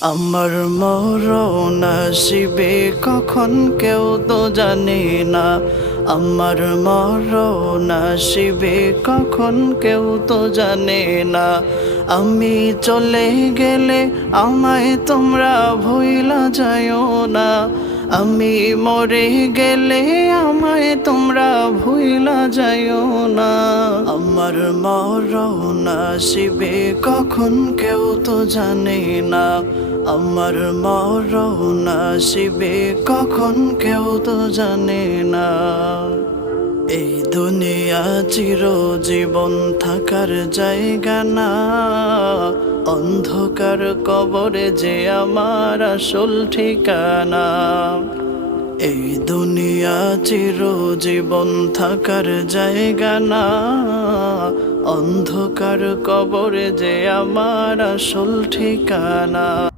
আমার মরণ আসিবে কখন কেউ তো জানে না। আমার মরণ আসিবে কখন কেউ তো জানে না। আমি চলে গেলে আমায় তোমরা ভুইলা যাইও না। আমি মরে গেলে আমায় তোমরা ভুইলা যাইও না। আমার মরণ আসিবে কখন কেউ তো জানে না। আমার মরণ আসিবে কখন কেউ তো জানে না। এই দুনিয়া চিরজীবন থাকার জায়গা না। অন্ধকার কবরে যে আমার আসল ঠিকানা। এই দুনিয়া চিরজীবন থাকার জায়গা না। অন্ধকার কবরে যে আমার আসল ঠিকানা।